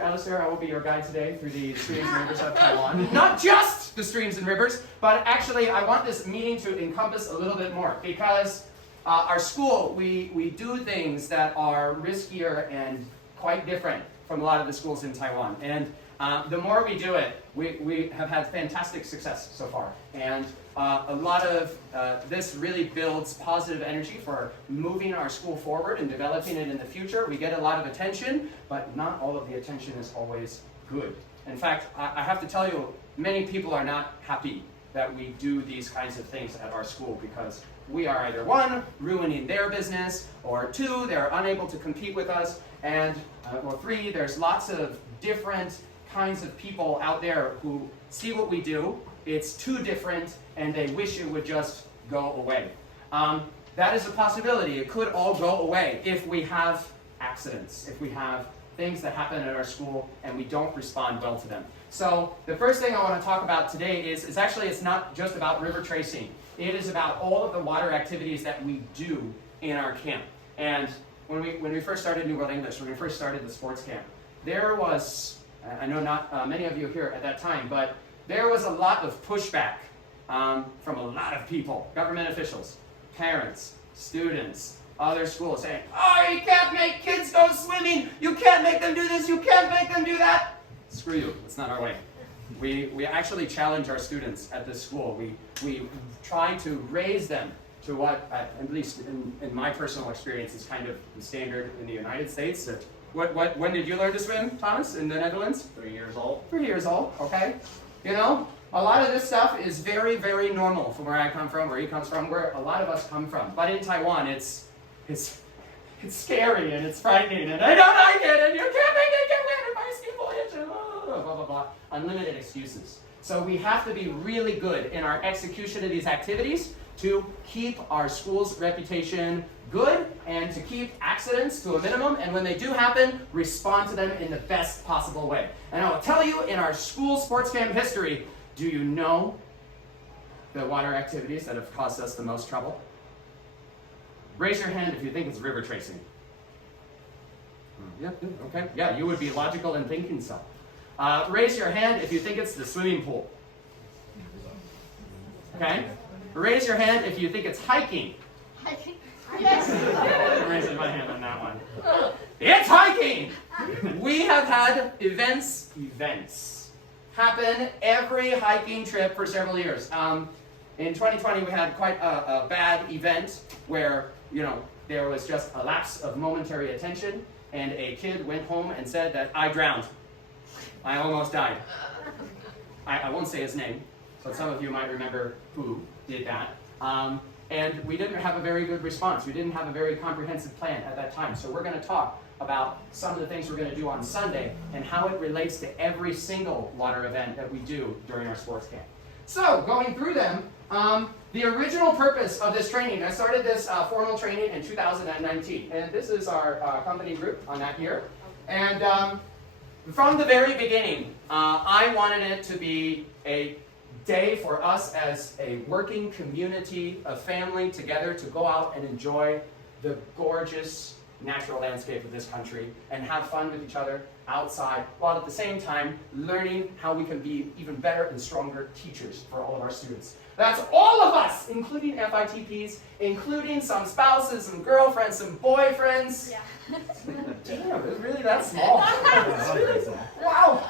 Alistair, I will be your guide today through the streams and rivers of Taiwan. Not just the streams and rivers, but actually I want this meeting to encompass a little bit more because our school, we do things that are riskier and quite different from a lot of the schools in Taiwan. And the more we do it, we have had fantastic success so far. And a lot of this really builds positive energy for moving our school forward and developing it in the future. We get a lot of attention, but not all of the attention is always good. In fact, I have to tell you, many people are not happy that we do these kinds of things at our school because we are either one, ruining their business, or two, they're unable to compete with us, and or three, there's lots of different kinds of people out there who see what we do, it's too different, and they wish it would just go away. That is a possibility. It could all go away if we have accidents, if we have things that happen at our school and we don't respond well to them. So the first thing I want to talk about today is actually it's not just about river tracing. It is about all of the water activities that we do in our camp. And when we first started New World English, when we first started the sports camp, there was, I know not many of you here at that time, but there was a lot of pushback from a lot of people, government officials, parents, students, other schools saying, oh, you can't make kids go swimming, you can't make them do this, you can't make them do that. Screw you, it's not our way. We actually challenge our students at this school. We try to raise them to what, at least in my personal experience, is kind of the standard in the United States. When did you learn to swim, Thomas, in the Netherlands? 3 years old. 3 years old, okay. You know, a lot of this stuff is very, very normal from where I come from, where he comes from, where a lot of us come from. But in Taiwan, it's scary and it's frightening, and I don't like it, and you can't make it get wet, and my skin will hit you, blah, blah, blah. Unlimited excuses. So we have to be really good in our execution of these activities to keep our school's reputation good and to keep accidents to a minimum, and when they do happen, respond to them in the best possible way. And I will tell you, in our school sports camp history, do you know the water activities that have caused us the most trouble? Raise your hand if you think it's river tracing. Yeah, okay. Yeah, you would be logical in thinking so. Raise your hand if you think it's the swimming pool. Okay? Raise your hand if you think it's hiking. Hiking? Yes. I'm raising my hand on that one. It's hiking! We have had events happen every hiking trip for several years. In 2020, we had quite a bad event where, there was just a lapse of momentary attention, and a kid went home and said that I drowned. I almost died. I won't say his name, but some of you might remember who did that. And we didn't have a very good response. We didn't have a very comprehensive plan at that time. So we're going to talk about some of the things we're going to do on Sunday and how it relates to every single water event that we do during our sports camp. So going through them, the original purpose of this training, I started this formal training in 2019. And this is our company group on that year. And from the very beginning, I wanted it to be a day for us as a working community, a family together to go out and enjoy the gorgeous natural landscape of this country and have fun with each other outside, while at the same time learning how we can be even better and stronger teachers for all of our students. That's all of us, including FITPs, including some spouses, some girlfriends, some boyfriends. Yeah. Damn, it's really that small. Wow.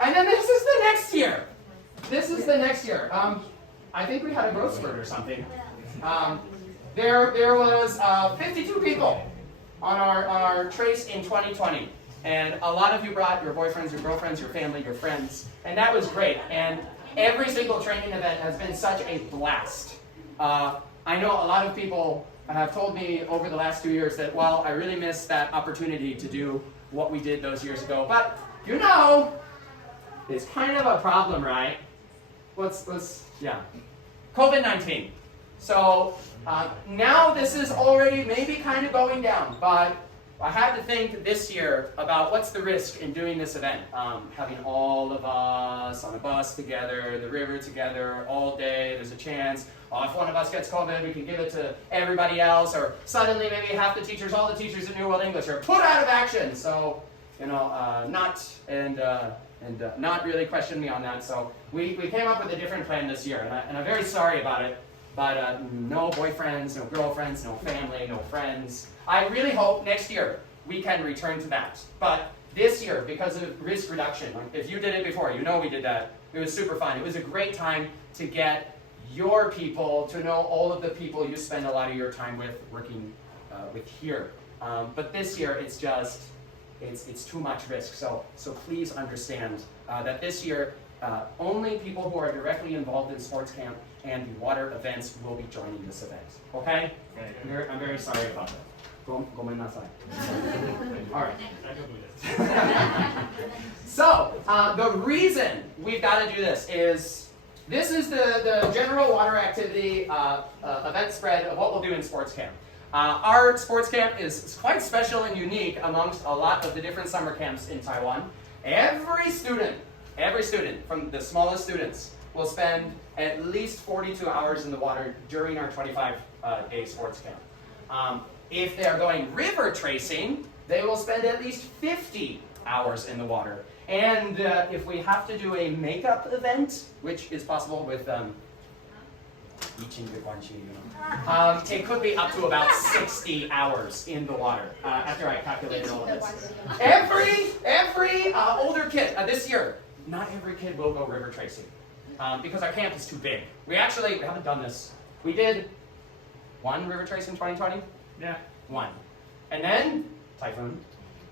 And then this is the next year. This is the next year. I think we had a growth spurt or something. There was 52 people on our trace in 2020. And a lot of you brought your boyfriends, your girlfriends, your family, your friends. And that was great. And every single training event has been such a blast. I know a lot of people have told me over the last 2 years that, well, I really miss that opportunity to do what we did those years ago. But, it's kind of a problem, right? COVID-19. So now this is already maybe kind of going down, but I had to think this year about what's the risk in doing this event. Having all of us on a bus together, the river together, all day, there's a chance, if one of us gets COVID, we can give it to everybody else, or suddenly maybe half the teachers, all the teachers in New World English are put out of action. So, not really question me on that. So we came up with a different plan this year, and I'm very sorry about it. But no boyfriends, no girlfriends, no family, no friends. I really hope next year we can return to that. But this year, because of risk reduction, like if you did it before, you know we did that. It was super fun. It was a great time to get your people to know all of the people you spend a lot of your time with working with here. But this year, it's too much risk. So please understand that this year, only people who are directly involved in sports camp and the water events will be joining this event. Okay? I'm very sorry about that. Gomenasai. All right. So the reason we've got to do this is the general water activity event spread of what we'll do in sports camp. Our sports camp is quite special and unique amongst a lot of the different summer camps in Taiwan. Every student, from the smallest students, will spend at least 42 hours in the water during our 25-day sports camp. If they're going river tracing, they will spend at least 50 hours in the water. And if we have to do a makeup event, which is possible with it could be up to about 60 hours in the water after I calculated all of this. Every older kid this year, not every kid will go river tracing because our camp is too big. We haven't done this. We did one river trace in 2020. Yeah, one. And then typhoon.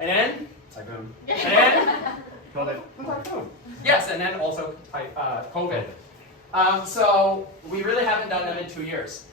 And then typhoon. And then COVID. Typhoon. Yes, and then also COVID. So we really haven't done them in 2 years.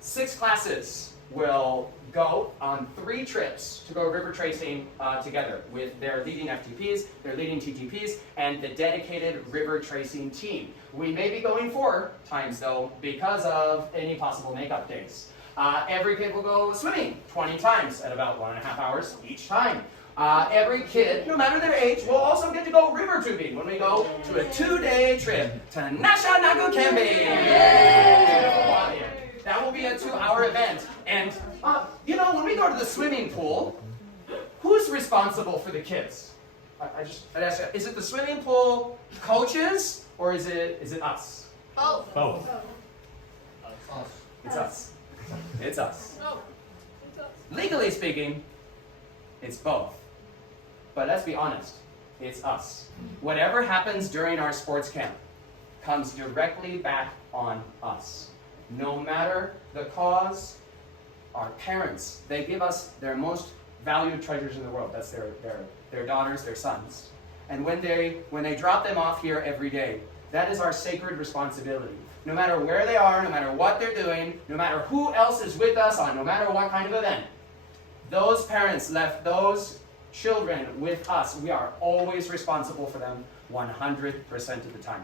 6 classes will go on 3 trips to go river tracing together with their leading FTPs, their leading TTPs, and the dedicated river tracing team. We may be going 4 times though because of any possible makeup days. Every kid will go swimming 20 times at about 1.5 hours each time. Every kid, no matter their age, will also get to go river tubing when we go to a 2-day trip to Nasha Nagu Kembe. That will be a 2-hour event. And, when we go to the swimming pool, who's responsible for the kids? I ask you, is it the swimming pool coaches or is it us? Both. Both. It's us. It's us. Legally speaking, it's both. But let's be honest, it's us. Whatever happens during our sports camp comes directly back on us. No matter the cause, our parents, they give us their most valued treasures in the world. That's their daughters, their sons. And when they drop them off here every day, that is our sacred responsibility. No matter where they are, no matter what they're doing, no matter who else is with us on no matter what kind of event, those parents left those children with us. We are always responsible for them 100% of the time.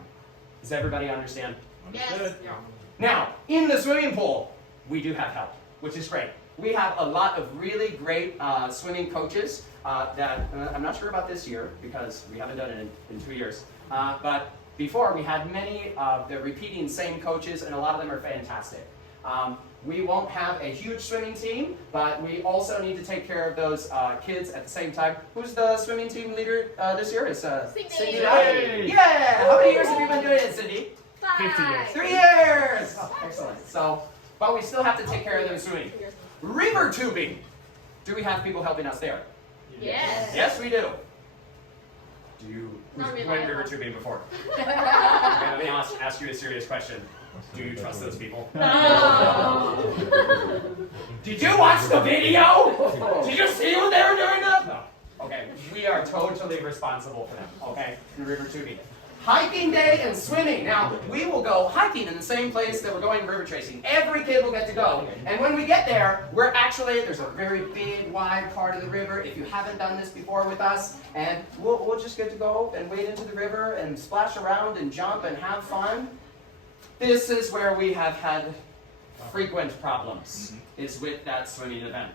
Does everybody understand? Yes. Now, in the swimming pool, we do have help, which is great. We have a lot of really great swimming coaches that I'm not sure about this year because we haven't done it in 2 years. But before, we had many of the repeating same coaches, and a lot of them are fantastic. We won't have a huge swimming team, but we also need to take care of those kids at the same time. Who's the swimming team leader this year? It's Cindy. Yeah! How many years have you been doing it, Cindy? 50 years. 3 years! Oh, excellent. So, but we still have to take care of them swimming. River tubing. Do we have people helping us there? Yes. Yes, we do. Not Who's really. went river tubing before? Okay, let me ask you a serious question. Do you trust those people? No. Did you watch the video? Did you see what they were doing up? No. Okay, we are totally responsible for them, okay, in river tubing. Hiking day and swimming. Now, we will go hiking in the same place that we're going river tracing. Every kid will get to go. And when we get there, there's a very big, wide part of the river, if you haven't done this before with us, and we'll just get to go and wade into the river and splash around and jump and have fun. This is where we have had frequent problems, is with that swimming event.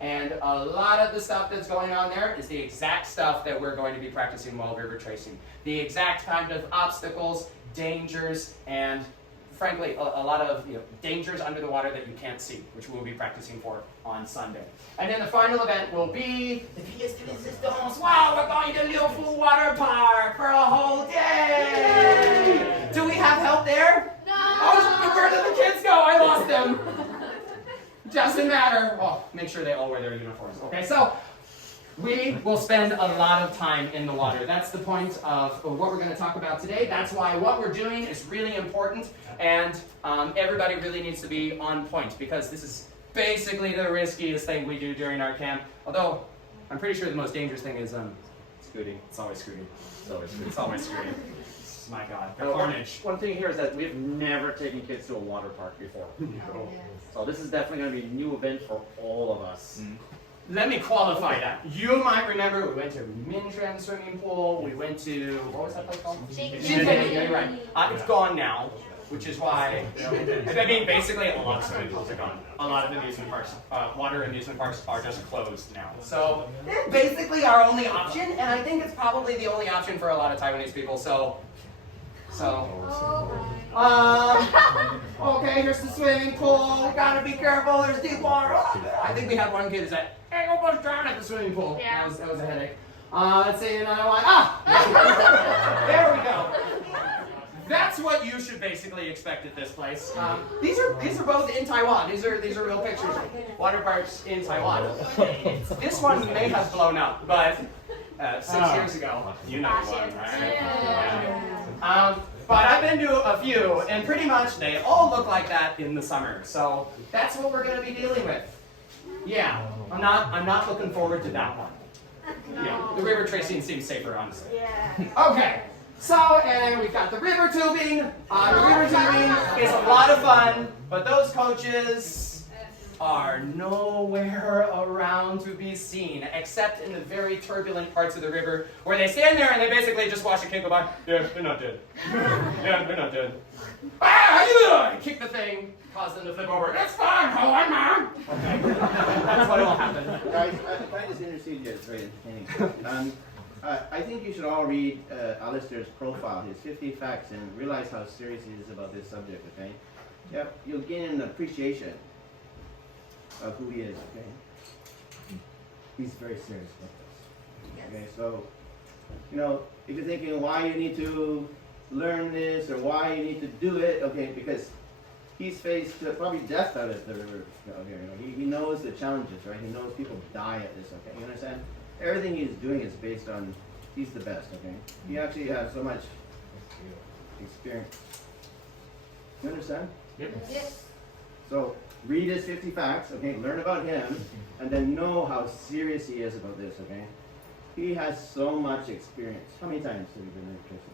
And a lot of the stuff that's going on there is the exact stuff that we're going to be practicing while river tracing. The exact kind of obstacles, dangers, and frankly, a lot of dangers under the water that you can't see, which we'll be practicing for on Sunday. And then the final event will be the Pièce de Résistance. Wow, we're going to Liverpool Water Park for a whole day. Do we have help there? No. Oh, where did the kids go? I lost them. Doesn't matter. Oh, make sure they all wear their uniforms. Okay, so we will spend a lot of time in the water. That's the point of what we're going to talk about today. That's why what we're doing is really important, and everybody really needs to be on point, because this is basically the riskiest thing we do during our camp. Although, I'm pretty sure the most dangerous thing is scooting. It's always scooting. It's always scooting. My God, the carnage. One thing here is that we've never taken kids to a water park before. No. So this is definitely going to be a new event for all of us. Let me qualify that. You might remember we went to Mintram swimming pool. We went to, what was that place called? Shinkansen. You're right. It's gone now, which is why, I mean, basically a lot of swimming pools are gone. A lot of amusement parks, water amusement parks are just closed now. So they're basically our only option, and I think it's probably the only option for a lot of Taiwanese people. Okay, here's the swimming pool. We gotta be careful. There's deep water. I think we had one kid who said, "Hey, almost drowned at the swimming pool." Yeah. That was a headache. Let's see another one. There we go. That's what you should basically expect at this place. These are both in Taiwan. These are real pictures. Water parks in Taiwan. This one may have blown up, but 6 years ago, you know the one, right? Yeah. But I've been to a few, and pretty much they all look like that in the summer. So that's what we're going to be dealing with. Yeah, I'm not looking forward to that one. Yeah, the river tracing seems safer, honestly. Yeah. Okay, so and we've got the river tubing. The river tubing is a lot of fun, but those coaches are nowhere around to be seen, except in the very turbulent parts of the river, where they stand there and they basically just watch a kid go by. Yeah, they're not dead. Yeah, they're not dead. Ah, how you doing? Kick the thing, cause them to flip over. It's fine, hold on, Mom. Okay, that's what will happen. Guys, can I just intercede here? It's very entertaining. I think you should all read Alistair's profile, his 50 facts, and realize how serious he is about this subject, okay? Yep, you'll gain an appreciation of who he is, okay? He's very serious about this. Okay, so, if you're thinking why you need to learn this or why you need to do it, okay, because he's faced probably death out at the river out here. He knows the challenges, right? He knows people die at this, okay? You understand? Everything he's doing is based on he's the best, okay? He actually has so much experience. You understand? Yes. So read his 50 facts, okay? Learn about him, and then know how serious he is about this, okay? He has so much experience. How many times have you been there, Tracy?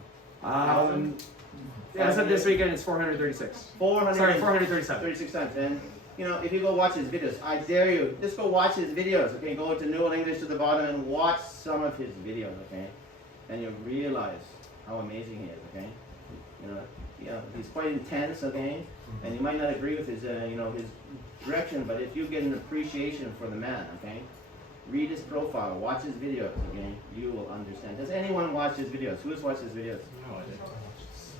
As of this weekend, it's 436. 437. 36 times. And if you go watch his videos, I dare you, just go watch his videos, okay? Go to New English to the bottom and watch some of his videos, okay? And you'll realize how amazing he is, okay? He's quite intense, okay? And you might not agree with his, his direction, but if you get an appreciation for the man, okay? Read his profile, watch his videos, okay? You will understand. Does anyone watch his videos? Who's watched his videos? No, I didn't.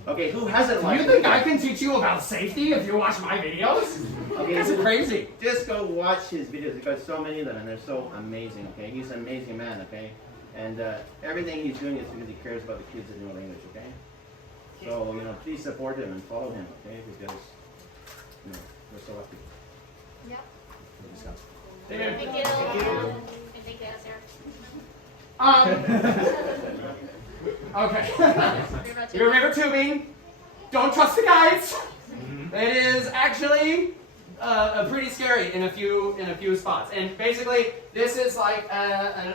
Okay, who hasn't Do watched you think I can teach you about safety if you watch my videos? Okay, That's crazy. Just go watch his videos. He's got so many of them, and they're so amazing, okay? He's an amazing man, okay? And everything he's doing is because he cares about the kids in New English, okay? So, please support him and follow him, okay? Because, we're so lucky. Yep. Thank you. Thank you. And thank you, sir. Okay. Your river tubing. Don't trust the guides. It is actually pretty scary in a few spots. And basically, this is like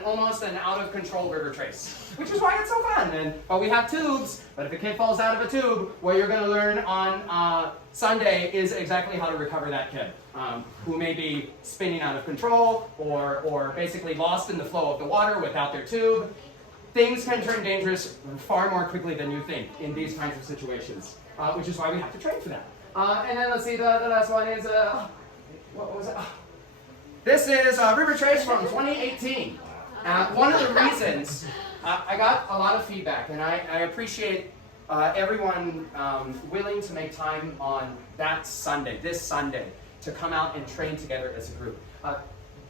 almost an out of control river trace, which is why it's so fun. But we have tubes. But if a kid falls out of a tube, what you're going to learn on Sunday is exactly how to recover that kid who may be spinning out of control or basically lost in the flow of the water without their tube. Things can turn dangerous far more quickly than you think in these kinds of situations, which is why we have to train for that. And then let's see, the last one is, what was it? This is River Trace from 2018. One of the reasons, I got a lot of feedback, and I appreciate everyone willing to make time on that Sunday, this Sunday, to come out and train together as a group.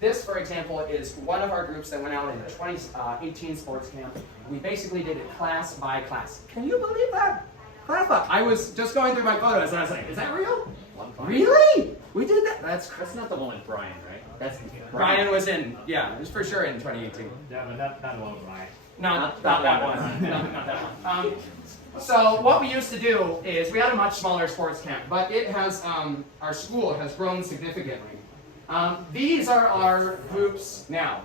This, for example, is one of our groups that went out in 2018 sports camp. We basically did it class by class. Can you believe that? I was just going through my photos and I was like, is that real? Really? We did that? That's not the one with Brian, right? That's Brian was in, yeah, it was for sure in 2018. Yeah, but not the one with Brian. Not that one. Not that one. So what we used to do is we had a much smaller sports camp, but it has our school has grown significantly. These are our groups now.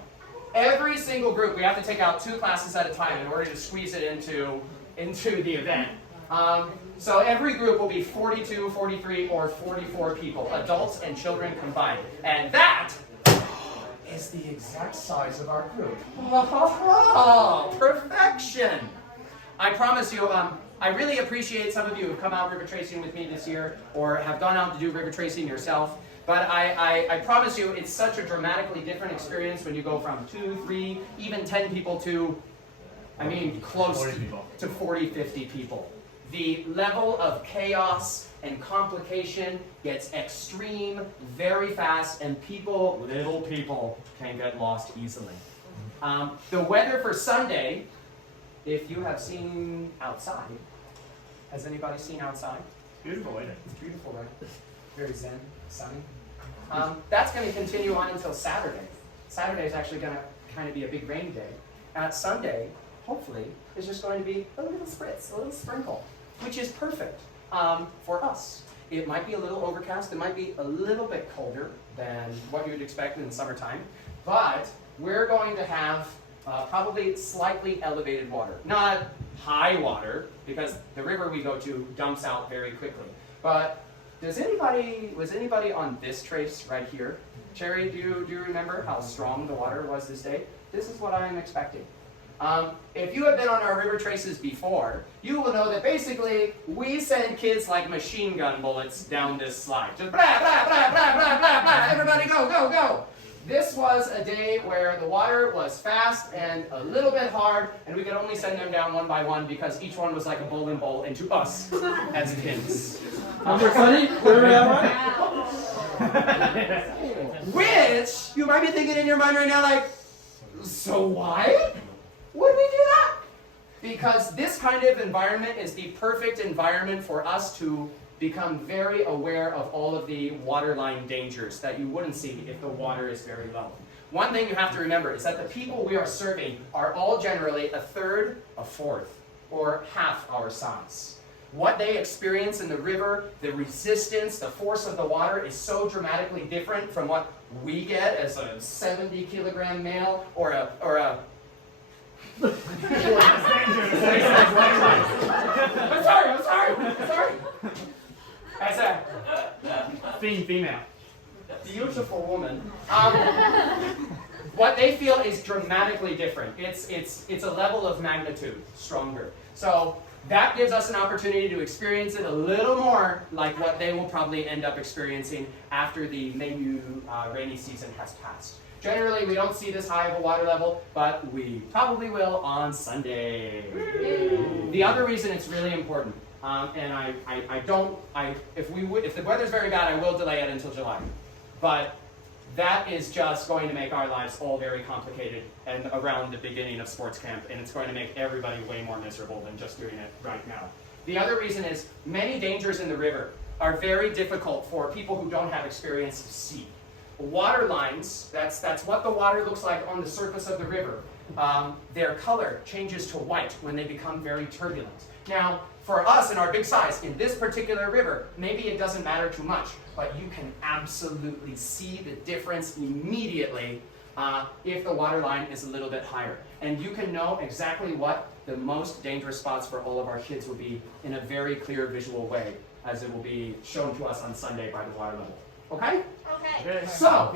Every single group, we have to take out 2 classes at a time in order to squeeze it into the event. So every group will be 42, 43, or 44 people, adults and children combined. And that is the exact size of our group. Perfection! I promise you, I really appreciate some of you who have come out river tracing with me this year or have gone out to do river tracing yourself. But I promise you, it's such a dramatically different experience when you go from 2, 3, even 10 people to, close 40 people. to 40, 50 people. The level of chaos and complication gets extreme very fast, and little people, can get lost easily. The weather for Sunday, if you have seen outside, has anybody seen outside? Beautiful, isn't it? It's beautiful, right? Very zen, sunny. That's going to continue on until Saturday. Saturday is actually going to kind of be a big rainy day. Sunday, hopefully, is just going to be a little spritz, a little sprinkle, which is perfect for us. It might be a little overcast. It might be a little bit colder than what you would expect in the summertime, but we're going to have probably slightly elevated water. Not high water, because the river we go to dumps out very quickly. But was anybody on this trace right here? Cherry, do you remember how strong the water was this day? This is what I am expecting. If you have been on our river traces before, you will know that basically we send kids like machine gun bullets down this slide. Just blah, blah, blah, blah, blah, blah, blah, everybody go, go, go. This was a day where the water was fast and a little bit hard, and we could only send them down one by one because each one was like a bowling ball into us as kids. Funny? Which, you might be thinking in your mind right now like, so why would we do that? Because this kind of environment is the perfect environment for us to become very aware of all of the waterline dangers that you wouldn't see if the water is very low. One thing you have to remember is that the people we are serving are all generally a third, a fourth, or half our size. What they experience in the river, the resistance, the force of the water is so dramatically different from what we get as a 70-kilogram male or a I'm sorry. As a Female. beautiful woman, what they feel is dramatically different. It's a level of magnitude stronger. So that gives us an opportunity to experience it a little more like what they will probably end up experiencing after the Mayu rainy season has passed. Generally, we don't see this high of a water level, but we probably will on Sunday. The other reason it's really important, and if the weather's very bad, I will delay it until July. But that is just going to make our lives all very complicated and around the beginning of sports camp, and it's going to make everybody way more miserable than just doing it right now. The other reason is many dangers in the river are very difficult for people who don't have experience to see. Water lines, that's what the water looks like on the surface of the river. Their color changes to white when they become very turbulent. Now, for us in our big size, in this particular river, maybe it doesn't matter too much, but you can absolutely see the difference immediately if the water line is a little bit higher. And you can know exactly what the most dangerous spots for all of our kids will be in a very clear visual way, as it will be shown to us on Sunday by the water level. Okay? Okay. So,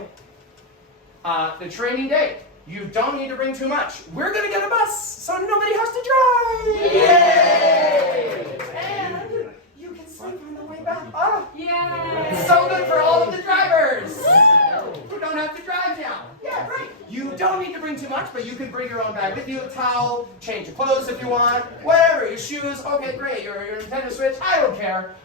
the training day. You don't need to bring too much. We're going to get a bus, so nobody has to drive. Yay! And you can sleep on the way back. Oh, Yay! so good for all of the drivers who don't have to drive now. Yeah, right. You don't need to bring too much, but you can bring your own bag with you. Towel, console, change your clothes if you want, whatever, your shoes, okay, great, your Nintendo Switch, I don't care.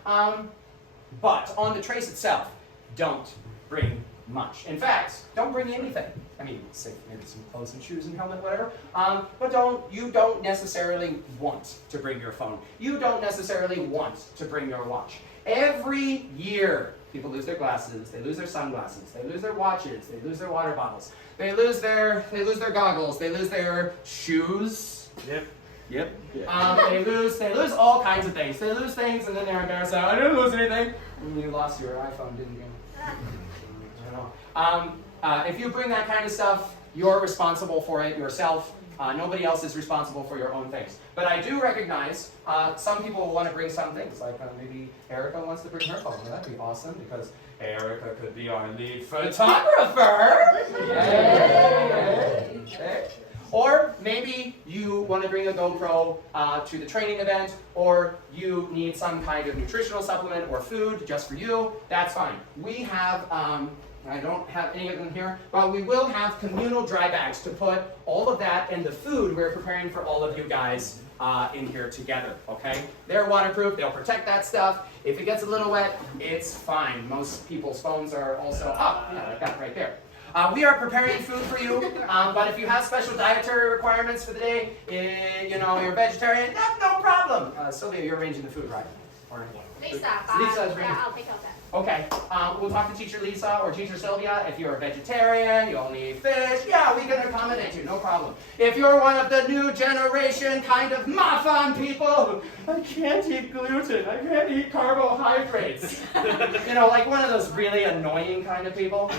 But on the trace itself, don't bring much. In fact, don't bring anything. I mean, say maybe some clothes and shoes and helmet, whatever. But you don't necessarily want to bring your phone. You don't necessarily want to bring your watch. Every year, people lose their glasses, they lose their sunglasses, they lose their watches, they lose their water bottles, they lose their goggles, they lose their shoes. Yep. Yep. They lose all kinds of things. They lose things and then they're embarrassed. I didn't lose anything. You lost your iPhone, didn't you? I don't know. If you bring that kind of stuff, you're responsible for it yourself. Nobody else is responsible for your own things. But I do recognize some people will want to bring some things, like maybe Erica wants to bring her phone. Well, that'd be awesome because Erica could be our lead photographer. Yay! Okay. Or maybe you want to bring a GoPro to the training event, or you need some kind of nutritional supplement or food just for you. That's fine. We have, I don't have any of them here, but we will have communal dry bags to put all of that and the food we're preparing for all of you guys in here together, okay? They're waterproof, they'll protect that stuff. If it gets a little wet, it's fine. Most people's phones are also up. Yeah, I've got it right there. We are preparing food for you, but if you have special dietary requirements for the day, you know, you're vegetarian, that's no problem. Sylvia, you're arranging the food, right? Or, Lisa, Lisa's yeah, I'll pick up that. okay, we'll talk to Teacher Lisa or Teacher Sylvia. If you're a vegetarian, you only eat fish, yeah, we can accommodate you, no problem. If you're one of the new generation kind of muffin people, I can't eat gluten, I can't eat carbohydrates. You know, like one of those really annoying kind of people.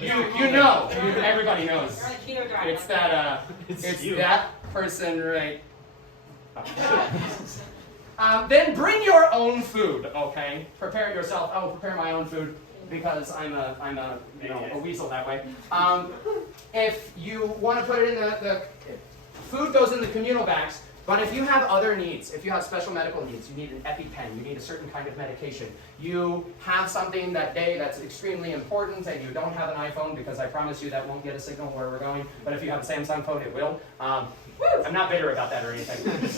You know, everybody knows. It's that, it's that person, right? Then bring your own food, okay? Prepare it yourself. I will prepare my own food because I'm a weasel that way. If you want to put it in the food goes in the communal bags, but if you have other needs, if you have special medical needs, you need an EpiPen, you need a certain kind of medication, you have something that day that's extremely important and you don't have an iPhone because I promise you that won't get a signal where we're going, but if you have a Samsung phone, it will. I'm not bitter about that or anything.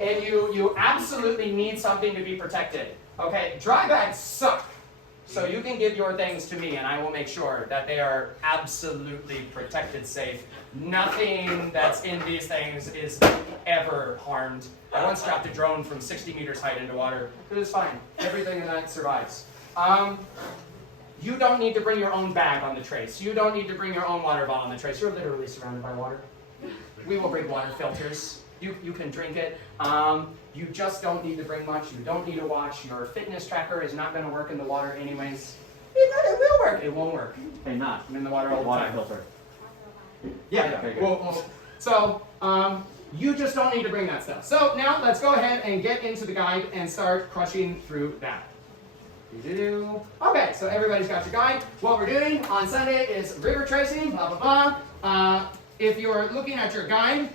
And you absolutely need something to be protected. Okay, dry bags suck. So you can give your things to me and I will make sure that they are absolutely protected, safe. Nothing that's in these things is ever harmed. I once dropped a drone from 60 meters height into water. It was fine. Everything in that survives. You don't need to bring your own bag on the trace. You don't need to bring your own water bottle on the trace. You're literally surrounded by water. We will bring water filters. You can drink it. You just don't need to bring much. You don't need a watch. Your fitness tracker is not going to work in the water anyways. It will work. It won't work. Hey, not. I'm in the water all the Water time. filter. Yeah. Okay, good. So you just don't need to bring that stuff. So now let's go ahead and get into the guide and start crushing through that. Okay, so everybody's got your guide. What we're doing on Sunday is river tracing, blah, blah, blah. If you're looking at your guide,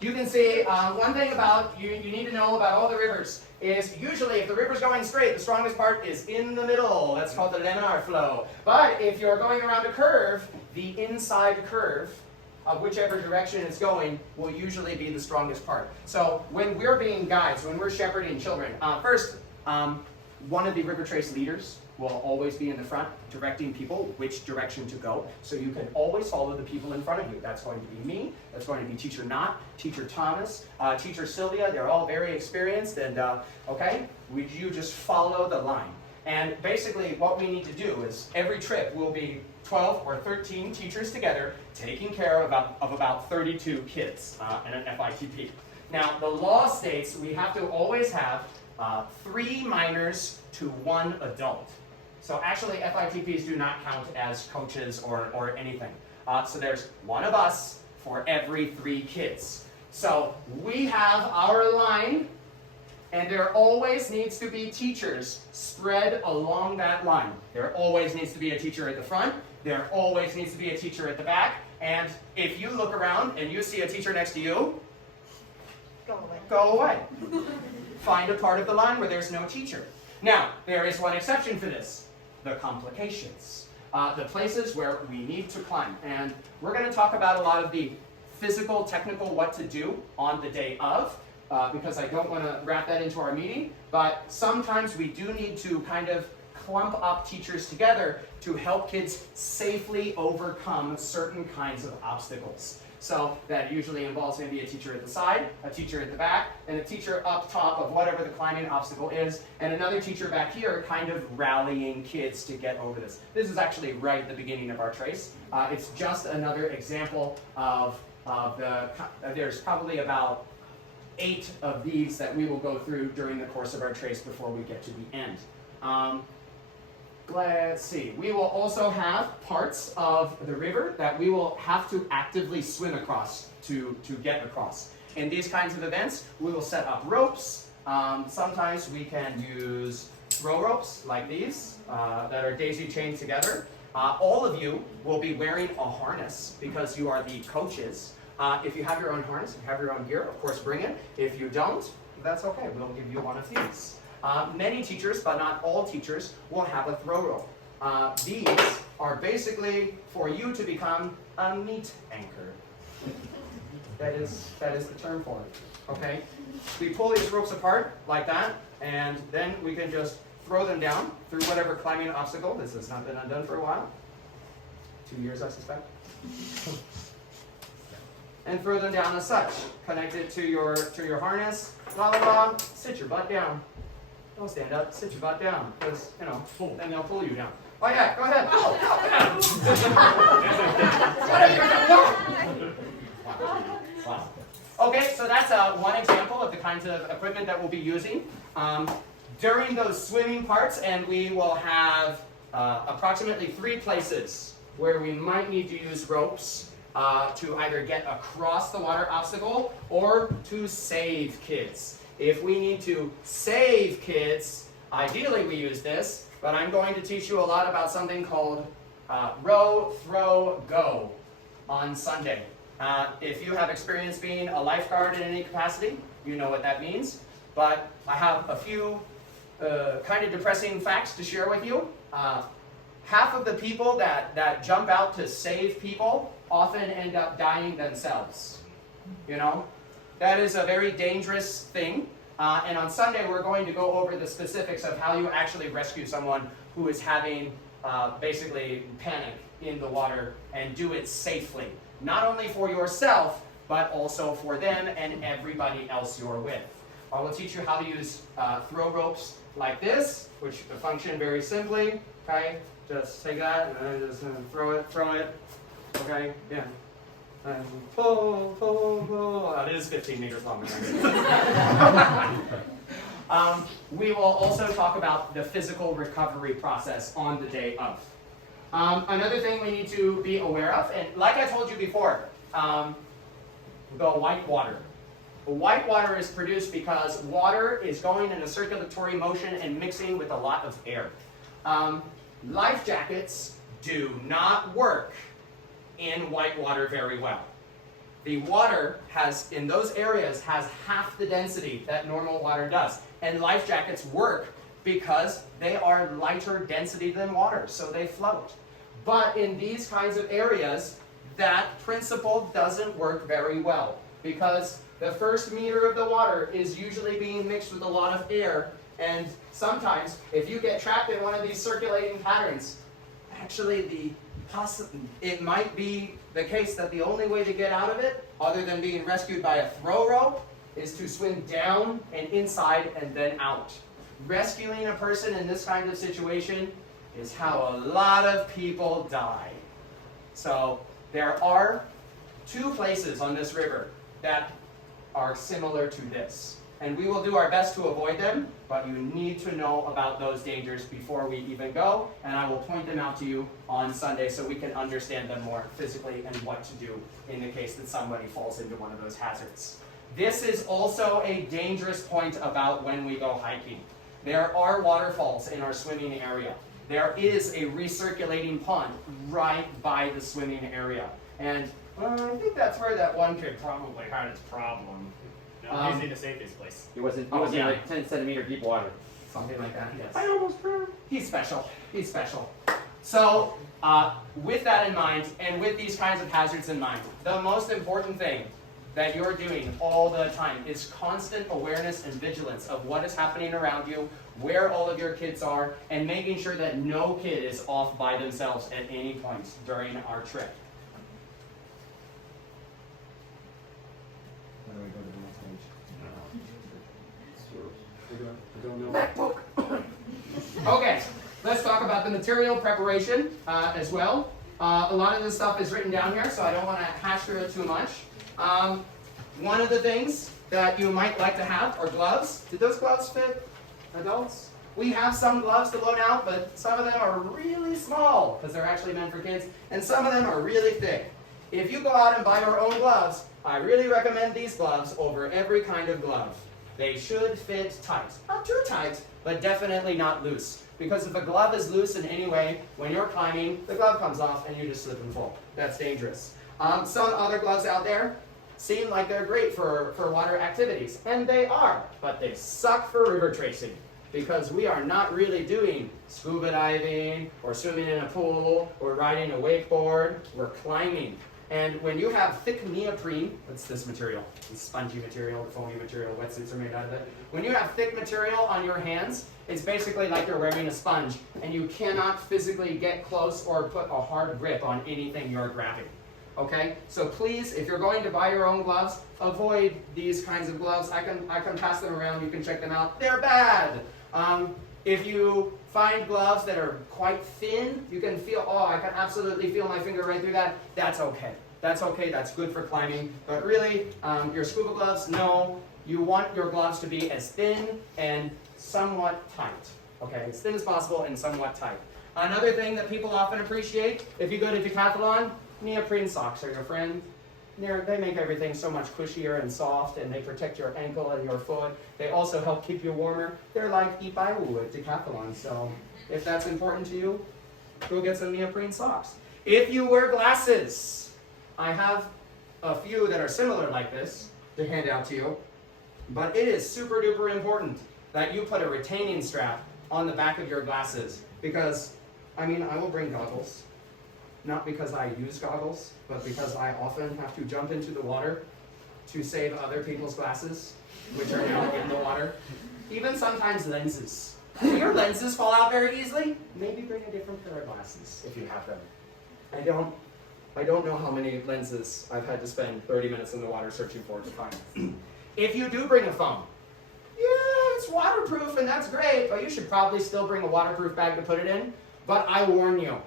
you can see one thing about you need to know about all the rivers is usually if the river's going straight, the strongest part is in the middle. That's called the laminar flow. But if you're going around a curve, the inside curve of whichever direction it's going will usually be the strongest part. So when we're being guides, when we're shepherding children, first, one of the river trace leaders will always be in the front, directing people which direction to go. So you can always follow the people in front of you. That's going to be me. That's going to be Teacher Knott, Teacher Thomas, Teacher Sylvia. They're all very experienced. And okay, you just follow the line. And basically what we need to do is every trip will be 12 or 13 teachers together taking care of about 32 kids in an FITP. Now the law states we have to always have 3 minors to 1 adult. So actually FITPs do not count as coaches or anything. So there's 1 of us for every 3 kids. So we have our line, and there always needs to be teachers spread along that line. There always needs to be a teacher at the front. There always needs to be a teacher at the back. And if you look around and you see a teacher next to you, Go away. go away. Find a part of the line where there's no teacher. Now, there is one exception for this, the complications. The places where we need to climb. And we're going to talk about a lot of the physical, technical what to do on the day of, because I don't want to wrap that into our meeting, but sometimes we do need to kind of clump up teachers together to help kids safely overcome certain kinds of obstacles. So that usually involves maybe a teacher at the side, a teacher at the back, and a teacher up top of whatever the climbing obstacle is, and another teacher back here kind of rallying kids to get over this. This is actually right at the beginning of our trace. It's just another example of there's probably about 8 of these that we will go through during the course of our trace before we get to the end. Let's see, we will also have parts of the river that we will have to actively swim across to get across. In these kinds of events, we will set up ropes. Sometimes we can use throw ropes like these that are daisy chained together. All of you will be wearing a harness because you are the coaches. If you have your own harness, you have your own gear, of course bring it. If you don't, that's okay, we'll give you one of these. Many teachers, but not all teachers, will have a throw rope. These are basically for you to become a meat anchor. That is the term for it, okay? We pull these ropes apart like that, and then we can just throw them down through whatever climbing obstacle. This has not been undone for a while. 2 years, I suspect. And throw them down as such. Connect it to your harness. La la la. Sit your butt down. Don't stand up. Sit your butt down, because then they'll pull you down. Oh yeah, go ahead. Wow. Okay, so that's one example of the kinds of equipment that we'll be using during those swimming parts, and we will have approximately 3 places where we might need to use ropes to either get across the water obstacle or to save kids. If we need to save kids, ideally we use this, but I'm going to teach you a lot about something called row, throw, go on Sunday. If you have experience being a lifeguard in any capacity, you know what that means. But I have a few kind of depressing facts to share with you. Half of the people that jump out to save people often end up dying themselves. That is a very dangerous thing. And on Sunday, we're going to go over the specifics of how you actually rescue someone who is having basically panic in the water and do it safely. Not only for yourself, but also for them and everybody else you're with. I will teach you how to use throw ropes like this, which function very simply. Okay, just take that and then just throw it. Okay, yeah. And pull. Oh, it is 15 meters long. We will also talk about the physical recovery process on the day of. Another thing we need to be aware of, and like I told you before, the white water. White water is produced because water is going in a circulatory motion and mixing with a lot of air. Life jackets do not work in white water very well. The water in those areas has half the density that normal water does. And life jackets work because they are lighter density than water, so they float. But in these kinds of areas, that principle doesn't work very well because the first meter of the water is usually being mixed with a lot of air, and sometimes if you get trapped in one of these circulating patterns, actually it might be the case that the only way to get out of it, other than being rescued by a throw rope, is to swim down and inside and then out. Rescuing a person in this kind of situation is how a lot of people die. So there are 2 places on this river that are similar to this. And we will do our best to avoid them, but you need to know about those dangers before we even go, and I will point them out to you on Sunday so we can understand them more physically and what to do in the case that somebody falls into one of those hazards. This is also a dangerous point about when we go hiking. There are waterfalls in our swimming area. There is a recirculating pond right by the swimming area. And I think that's where that one kid probably had its problem. No, he's in the safest place. He was in yeah. like 10 centimeter deep water. Something like that, yes. I almost drowned. He's special. So with that in mind, and with these kinds of hazards in mind, the most important thing that you're doing all the time is constant awareness and vigilance of what is happening around you, where all of your kids are, and making sure that no kid is off by themselves at any point during our trip. Where do we go to the next page? Okay, let's talk about the material preparation as well. A lot of this stuff is written down here, so I don't want to hash through it too much. One of the things that you might like to have are gloves. Did those gloves fit adults? We have some gloves to loan out, but some of them are really small because they're actually meant for kids, and some of them are really thick. If you go out and buy your own gloves, I really recommend these gloves over every kind of glove. They should fit tight. Not too tight, but definitely not loose. Because if a glove is loose in any way, when you're climbing, the glove comes off and you just slip and fall. That's dangerous. Some other gloves out there seem like they're great for water activities, and they are, but they suck for river tracing because we are not really doing scuba diving or swimming in a pool or riding a wakeboard. We're climbing. And when you have thick neoprene, what's this material? This spongy material, foamy material, wetsuits are made out of it. When you have thick material on your hands, it's basically like you're wearing a sponge, and you cannot physically get close or put a hard grip on anything you're grabbing. Okay, so please, if you're going to buy your own gloves, avoid these kinds of gloves. I can pass them around. You can check them out. They're bad. If you find gloves that are quite thin, you can feel, oh, I can absolutely feel my finger right through that. That's okay. That's okay. That's good for climbing. But really, your scuba gloves, no. You want your gloves to be as thin and somewhat tight. Okay, as thin as possible and somewhat tight. Another thing that people often appreciate, if you go to Decathlon, neoprene socks are your friend. They make everything so much cushier and soft, and they protect your ankle and your foot. They also help keep you warmer. They're like Ipaiwu at Decathlon, so if that's important to you, go get some neoprene socks. If you wear glasses, I have a few that are similar like this to hand out to you, but it is super duper important that you put a retaining strap on the back of your glasses, because, I mean, I will bring goggles. Not because I use goggles, but because I often have to jump into the water to save other people's glasses, which are now in the water. Even sometimes lenses. Do your lenses fall out very easily? Maybe bring a different pair of glasses if you have them. I don't know how many lenses I've had to spend 30 minutes in the water searching for to find. If you do bring a phone, yeah, it's waterproof and that's great, but you should probably still bring a waterproof bag to put it in. But I warn you,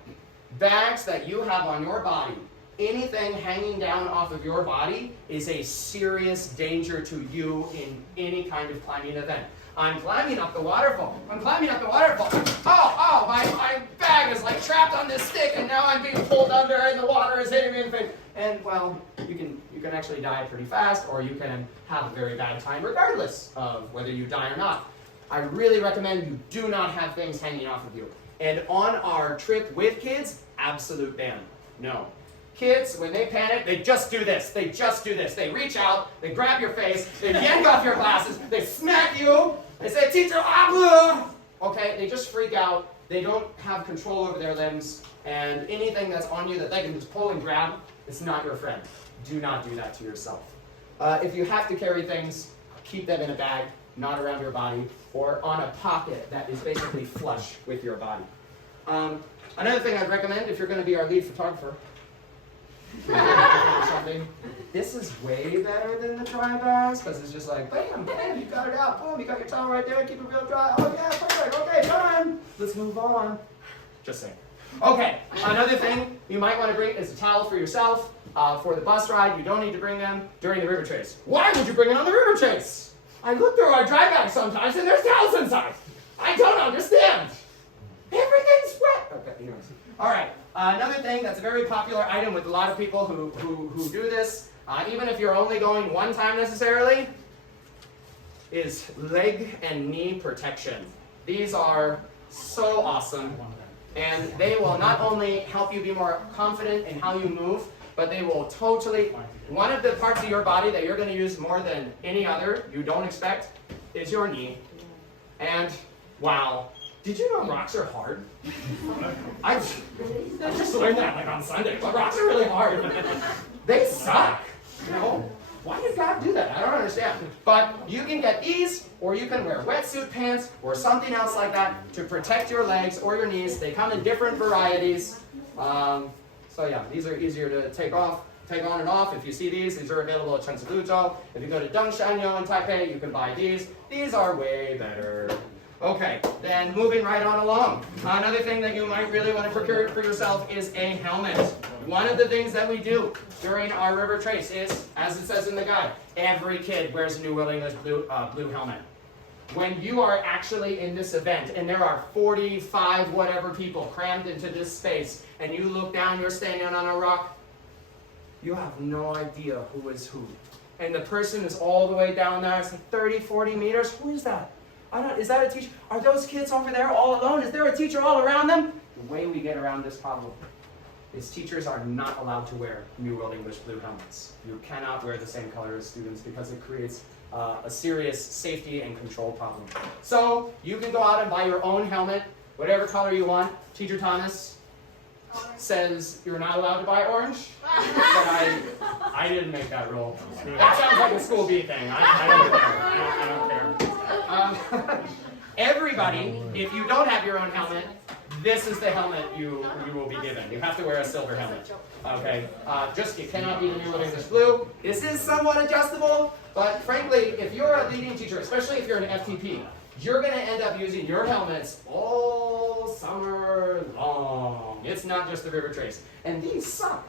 bags that you have on your body, anything hanging down off of your body is a serious danger to you in any kind of climbing event. I'm climbing up the waterfall. Oh, my bag is like trapped on this stick, and now I'm being pulled under and the water is hitting me in the face. And well, you can actually die pretty fast, or you can have a very bad time regardless of whether you die or not. I really recommend you do not have things hanging off of you. And on our trip with kids, absolute ban. No. Kids, when they panic, they just do this. They reach out, they grab your face, they yank off your glasses, they smack you, they say, teacher, ah, okay, they just freak out. They don't have control over their limbs, and anything that's on you that they can just pull and grab, it's not your friend. Do not do that to yourself. If you have to carry things, keep them in a bag, not around your body, or on a pocket that is basically flush with your body. Another thing I'd recommend if you're going to be our lead photographer, this is way better than the dry bags, because it's just like, bam, you got it out, boom, you got your towel right there, keep it real dry, oh yeah, perfect, okay, done, let's move on. Just saying. Okay, another thing you might want to bring is a towel for yourself. For the bus ride, you don't need to bring them during the river trace. Why would you bring it on the river trace? I look through our dry bags sometimes and there's towels inside. I don't understand. Everything's wet. Okay, anyways. All right, another thing that's a very popular item with a lot of people who do this, even if you're only going one time necessarily, is leg and knee protection. These are so awesome, and they will not only help you be more confident in how you move, but they will totally, one of the parts of your body that you're going to use more than any other, you don't expect, is your knee. And wow, Did you know rocks are hard? I just learned that like on Sunday, but rocks are really hard. They suck. You know? Why did God do that? I don't understand. But you can get these, or you can wear wetsuit pants, or something else like that to protect your legs or your knees. They come in different varieties. So yeah, these are easier to take on and off. If you see these are available at Chensudujo. If you go to Dongshanyo in Taipei, you can buy these. These are way better. Okay, then moving right on along. Another thing that you might really want to procure for yourself is a helmet. One of the things that we do during our river trace is, as it says in the guide, every kid wears a New World English blue helmet. When you are actually in this event, and there are 45 whatever people crammed into this space, and you look down, you're standing on a rock, you have no idea who is who. And the person is all the way down there, it's like 30, 40 meters. Who is that? Is that a teacher? Are those kids over there all alone? Is there a teacher all around them? The way we get around this problem is teachers are not allowed to wear New World English blue helmets. You cannot wear the same color as students because it creates a serious safety and control problem. So you can go out and buy your own helmet, whatever color you want. Teacher Thomas says you're not allowed to buy orange, but I didn't make that rule. That sounds like a school B thing. I don't care. Everybody, if you don't have your own helmet, this is the helmet you will be given. You have to wear a silver helmet. Okay, you cannot be the New World English blue. This is somewhat adjustable, but frankly, if you're a leading teacher, especially if you're an FTP, you're going to end up using your helmets all summer long. It's not just the river trace. And these suck.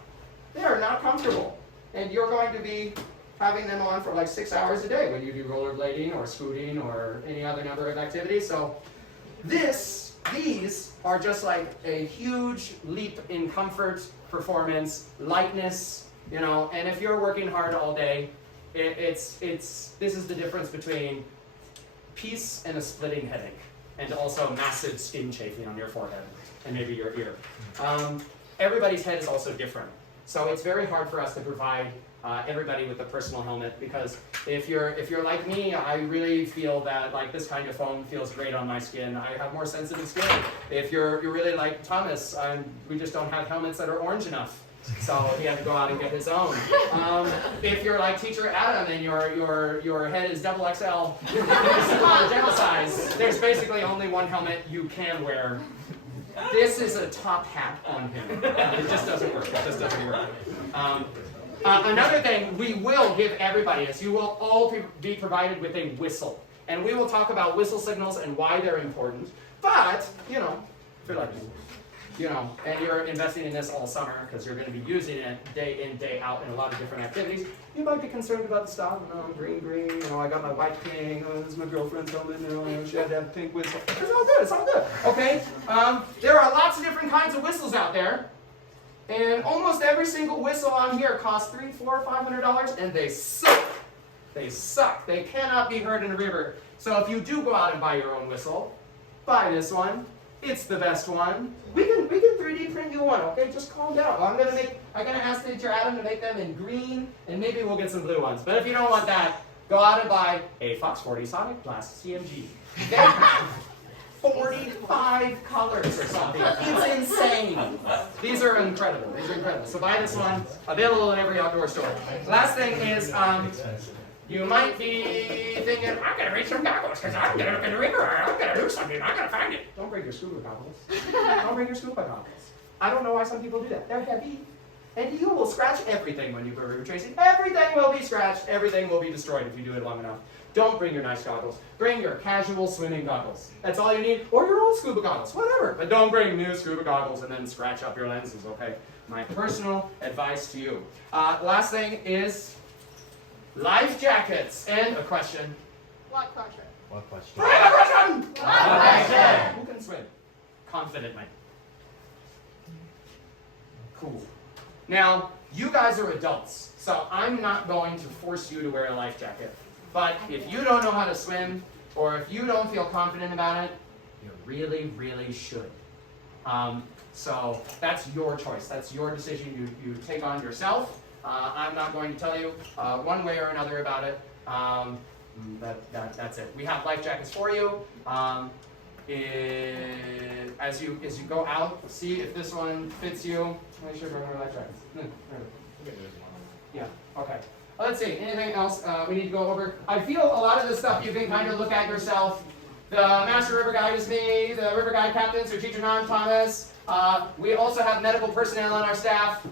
They are not comfortable. And you're going to be having them on for like 6 hours a day when you do rollerblading or scooting or any other number of activities. So these are just like a huge leap in comfort, performance, lightness, you know, and if you're working hard all day, this is the difference between peace and a splitting headache, and also massive skin chafing on your forehead and maybe your ear. Everybody's head is also different, so it's very hard for us to provide everybody with a personal helmet, because if you're like me, I really feel that like this kind of foam feels great on my skin. I have more sensitive skin. If you're really like Thomas, we just don't have helmets that are orange enough. So he had to go out and get his own. If you're like Teacher Adam and your head is double XL, general size, there's basically only one helmet you can wear. This is a top hat on him. It just doesn't work. Another thing we will give everybody is you will all be provided with a whistle. And we will talk about whistle signals and why they're important. But, you know, if you're like me, you know, and you're investing in this all summer because you're going to be using it day in, day out in a lot of different activities, you might be concerned about the stuff. Green, you know, I got my white king, this is my girlfriend's helmet, you know, she had to have a pink whistle. It's all good, okay? There are lots of different kinds of whistles out there, and almost every single whistle on here costs $300, $400, $500, and they suck. They suck. They cannot be heard in a river. So if you do go out and buy your own whistle, buy this one. It's the best one. We can 3D print you one, okay? Just calm down. I'm gonna ask Teacher Adam to make them in green, and maybe we'll get some blue ones. But if you don't want that, go out and buy a Fox 40 Sonic Blast CMG. They have 45 colors or something. It's insane. These are incredible. So buy this one. Available in every outdoor store. Last thing is, you might be thinking, I'm going to reach some goggles because I'm going to look in the river. I'm going to do something. I'm going to find it. Don't bring your scuba goggles. Don't bring your scuba goggles. I don't know why some people do that. They're heavy. And you will scratch everything when you go river tracing. Everything will be scratched. Everything will be destroyed if you do it long enough. Don't bring your nice goggles. Bring your casual swimming goggles. That's all you need. Or your old scuba goggles. Whatever. But don't bring new scuba goggles and then scratch up your lenses, okay? My personal advice to you. Last thing is life jackets. And a question. What question? What question? I have a question! What question? Who can swim confidently? Cool. Now, you guys are adults, so I'm not going to force you to wear a life jacket. But if you don't know how to swim, or if you don't feel confident about it, you really, really should. So that's your choice. That's your decision you take on yourself. I'm not going to tell you one way or another about it. That's it. We have life jackets for you. as you go out, see if this one fits you. Make sure everyone that's right. Yeah. Okay. Let's see. Anything else we need to go over? I feel a lot of this stuff you can kind of look at yourself. The Master River Guide is me. The River Guide captains are Teacher John Thomas. We also have medical personnel on our staff.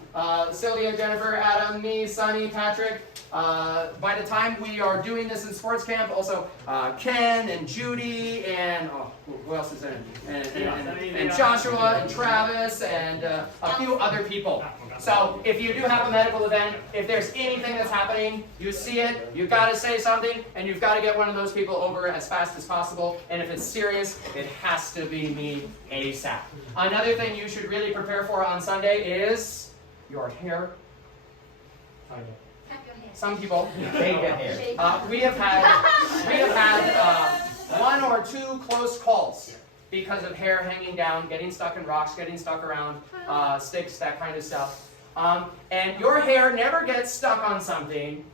Sylvia, Jennifer, Adam, me, Sonny, Patrick. By the time we are doing this in sports camp, also Ken and Judy and who else is in it? And Joshua and Travis and a few other people. So if you do have a medical event, if there's anything that's happening, you see it, you've got to say something, and you've got to get one of those people over as fast as possible. And if it's serious, it has to be me ASAP. Another thing you should really prepare for on Sunday is your hair. Some people. Take a hair. We have had one or two close calls because of hair hanging down, getting stuck in rocks, getting stuck around sticks, that kind of stuff. And your hair never gets stuck on something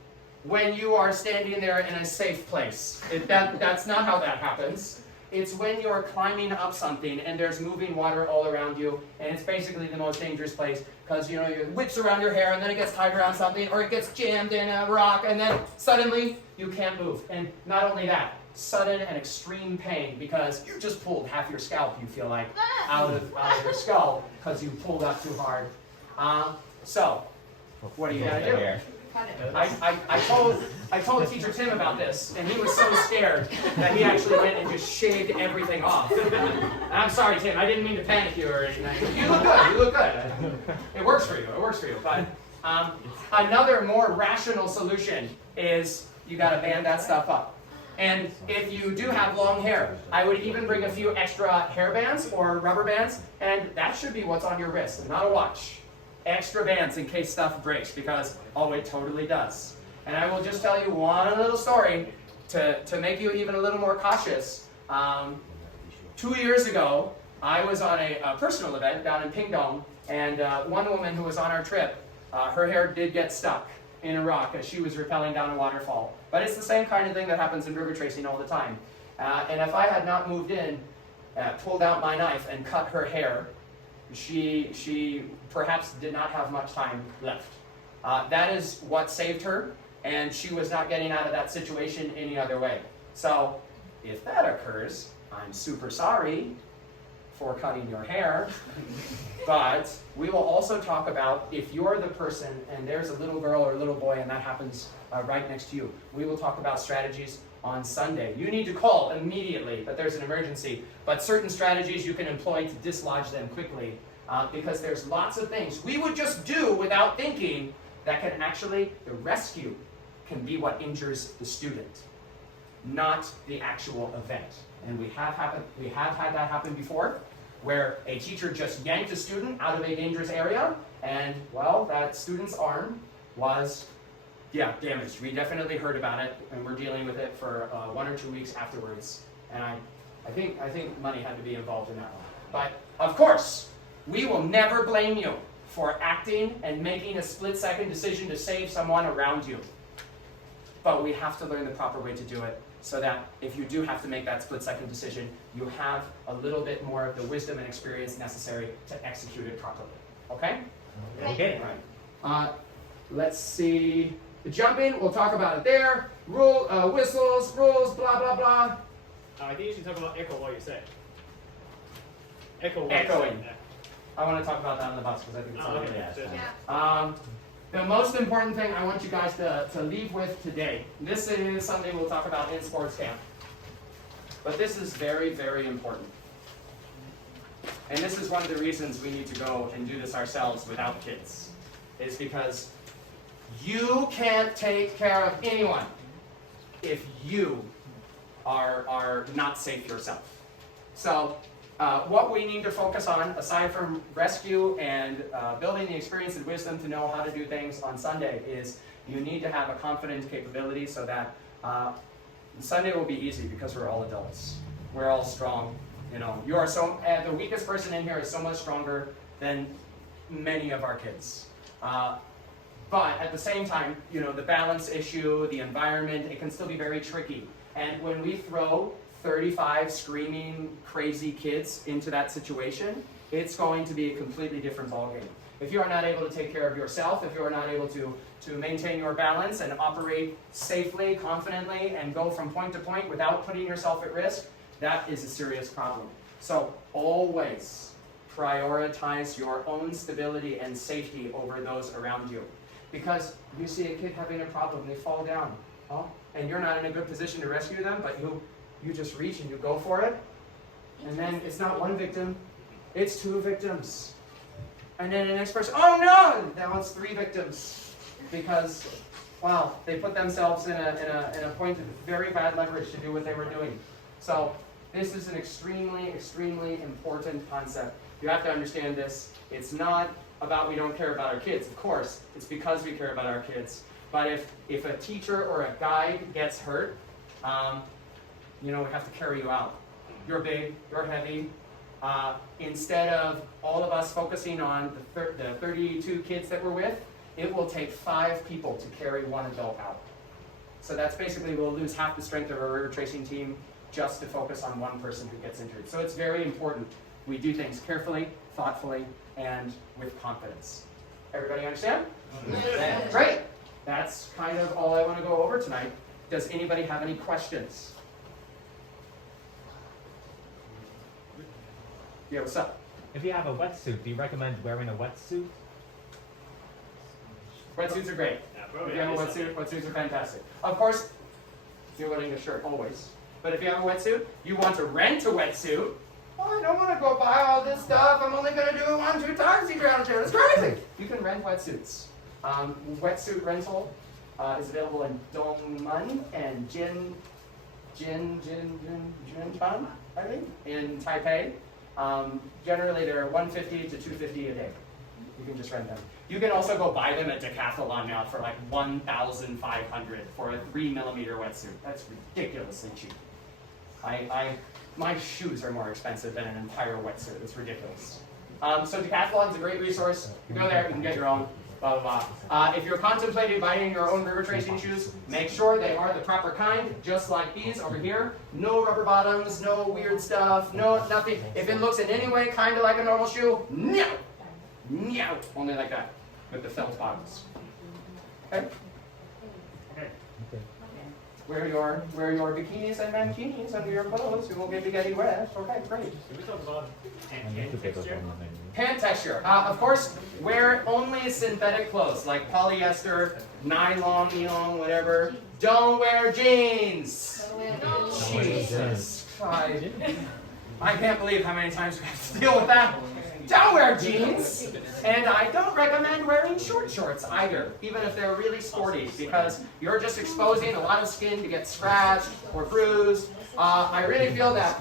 when you are standing there in a safe place. That's not how that happens. It's when you're climbing up something and there's moving water all around you, and it's basically the most dangerous place because it whips around your hair and then it gets tied around something, or it gets jammed in a rock, and then suddenly you can't move. And not only that, sudden and extreme pain because you just pulled half your scalp, you feel like, out of your skull because you pulled up too hard. So, what are you going to do? I told Teacher Tim about this, and he was so scared that he actually went and just shaved everything off. And I'm sorry, Tim, I didn't mean to panic you or anything. You look good, you look good. It works for you, it works for you. But another more rational solution is you got to band that stuff up. And if you do have long hair, I would even bring a few extra hair bands or rubber bands, and that should be what's on your wrist, not a watch. Extra bands in case stuff breaks, because it totally does. And I will just tell you one little story to make you even a little more cautious. 2 years ago, I was on a personal event down in Pingdong, and one woman who was on our trip, her hair did get stuck in a rock as she was rappelling down a waterfall. But it's the same kind of thing that happens in river tracing all the time. And if I had not moved in, pulled out my knife and cut her hair, she perhaps did not have much time left. That is what saved her, and she was not getting out of that situation any other way. So if that occurs, I'm super sorry for cutting your hair, but we will also talk about if you're the person and there's a little girl or a little boy and that happens right next to you, we will talk about strategies on Sunday. You need to call immediately that there's an emergency, but certain strategies you can employ to dislodge them quickly because there's lots of things we would just do without thinking that can actually, the rescue can be what injures the student, not the actual event. And we have had that happen before, where a teacher just yanked a student out of a dangerous area, and well, that student's arm was damaged. We definitely heard about it, and we're dealing with it for 1 or 2 weeks afterwards. And I think money had to be involved in that one. But of course, we will never blame you for acting and making a split-second decision to save someone around you. But we have to learn the proper way to do it so that if you do have to make that split-second decision, you have a little bit more of the wisdom and experience necessary to execute it properly. Okay? Okay. Right. Let's see. The jumping, we'll talk about it there. Whistles, rules, blah, blah, blah. I think you should talk about echo while you say. Echo. Echoing. I want to talk about that on the bus because I think it's something. Yeah. The most important thing I want you guys to leave with today, this is something we'll talk about in sports camp, but this is very, very important. And this is one of the reasons we need to go and do this ourselves without kids, is because you can't take care of anyone if you are not safe yourself. So what we need to focus on, aside from rescue and building the experience and wisdom to know how to do things on Sunday, is you need to have a confident capability so that Sunday will be easy because we're all adults. We're all strong. You are the weakest person in here is so much stronger than many of our kids. But at the same time, the balance issue, the environment, it can still be very tricky. And when we throw 35 screaming, crazy kids into that situation, it's going to be a completely different ballgame. If you are not able to take care of yourself, if you are not able to maintain your balance and operate safely, confidently, and go from point to point without putting yourself at risk, that is a serious problem. So always prioritize your own stability and safety over those around you. Because you see a kid having a problem, they fall down, and you're not in a good position to rescue them, but you just reach and you go for it, and then it's not one victim, it's 2 victims. And then the next person, oh no, now it's 3 victims. Because, wow, they put themselves in a point of very bad leverage to do what they were doing. So this is an extremely, extremely important concept. You have to understand this. It's not about we don't care about our kids. Of course, it's because we care about our kids. But if a teacher or a guide gets hurt, we have to carry you out. You're big, you're heavy. Instead of all of us focusing on the 32 kids that we're with, it will take 5 people to carry 1 adult out. So that's basically, we'll lose half the strength of our river tracing team just to focus on 1 person who gets injured. So it's very important we do things carefully, thoughtfully, and with confidence. Everybody understand? Yes. Great. That's kind of all I want to go over tonight. Does anybody have any questions? Yeah, what's up? If you have a wetsuit, do you recommend wearing a wetsuit? Wetsuits are great. Yeah, If probably you have a at least wetsuit, wetsuits are fantastic. Of course, you're wearing a shirt always. But if you have a wetsuit, you want to rent a wetsuit. Oh, I don't want to go buy all this stuff. I'm only going to do it 1, 2 times each round. It's crazy. You can rent wetsuits. Wetsuit rental is available in Dongmen and Jinchuan, I think, in Taipei. Generally, they're $150 to $250 a day. You can just rent them. You can also go buy them at Decathlon now for like $1,500 for a 3mm wetsuit. That's ridiculously cheap. My shoes are more expensive than an entire wetsuit. It's ridiculous. So Decathlon's a great resource. You go there, you can get your own. Blah, blah, blah. If you're contemplating buying your own river tracing shoes, make sure they are the proper kind, just like these over here. No rubber bottoms, no weird stuff, no nothing. If it looks in any way kind of like a normal shoe, no! No! Only like that, with the felt bottoms. Okay? Okay. Wear your bikinis and mankinis under your clothes. You won't be getting wet. Okay, great. Can we talk about hand texture? Pant texture. Of course, wear only synthetic clothes like polyester, nylon, whatever. Don't wear jeans. Jesus Christ. I can't believe how many times we have to deal with that. Don't wear jeans. And I don't recommend wearing short shorts either, even if they're really sporty, because you're just exposing a lot of skin to get scratched or bruised. I really feel that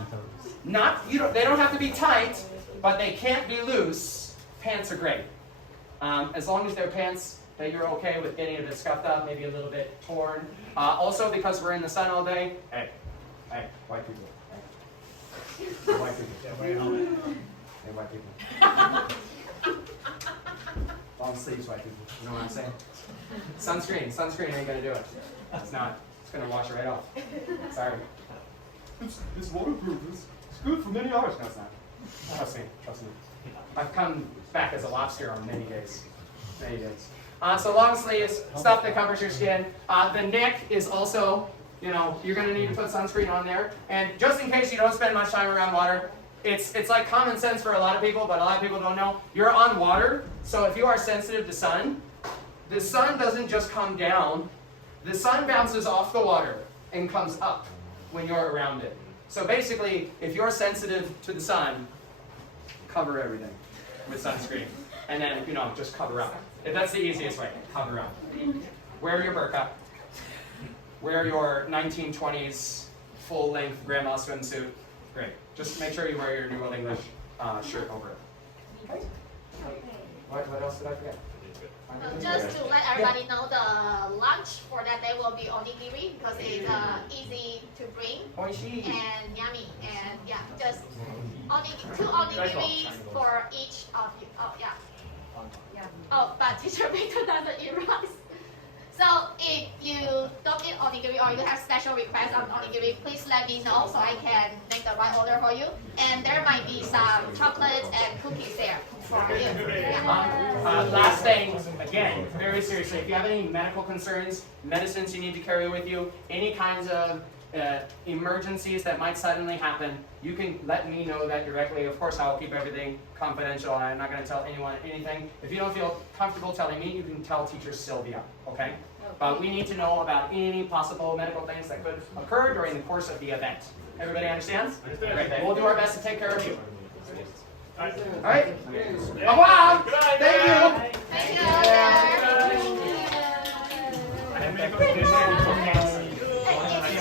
they don't have to be tight, but they can't be loose. Pants are great. As long as they're pants that you're okay with getting a bit scuffed up, maybe a little bit torn. Also, because we're in the sun all day, hey, white people. Hey. White people. Yeah, wear a helmet. Hey, white people. Long sleeves, white people. You know what I'm saying? Sunscreen ain't gonna do it. It's not. It's gonna wash it right off. Sorry. It's waterproof. It's good for many hours. No, it's not. Trust me. I've come back as a lobster on many days. So long sleeves, stuff that covers your skin. The neck is also, you're gonna need to put sunscreen on there. And just in case you don't spend much time around water, it's like common sense for a lot of people, but a lot of people don't know. You're on water, so if you are sensitive to sun, the sun doesn't just come down. The sun bounces off the water and comes up when you're around it. So basically, if you're sensitive to the sun, cover everything with sunscreen. And then, just cover up. If that's the easiest way, cover up. Wear your burqa. Wear your 1920s full-length grandma swimsuit. Great. Just make sure you wear your New Old English shirt over it. Okay? What else did I forget? Just to let everybody know, the lunch for that day will be onigiri because it's easy to bring Oishi. and yummy. And yeah, just 2 onigiris for each of you. Oh yeah. Oh, but teacher Victor doesn't eat rice. So if you don't eat onigiri or you have special requests on onigiri, please let me know so I can make the right order for you. And there might be some chocolates and cookies there for you. Yeah. Last thing, again, very seriously, if you have any medical concerns, medicines you need to carry with you, any kinds of emergencies that might suddenly happen, you can let me know that directly. Of course, I'll keep everything confidential. I'm not going to tell anyone anything. If you don't feel comfortable telling me, you can tell teacher Sylvia, okay? But we need to know about any possible medical things that could occur during the course of the event. Everybody understands? Great. We'll do our best to take care of you. All right? Au revoir! Thank you! Thank you. I have medical conditions.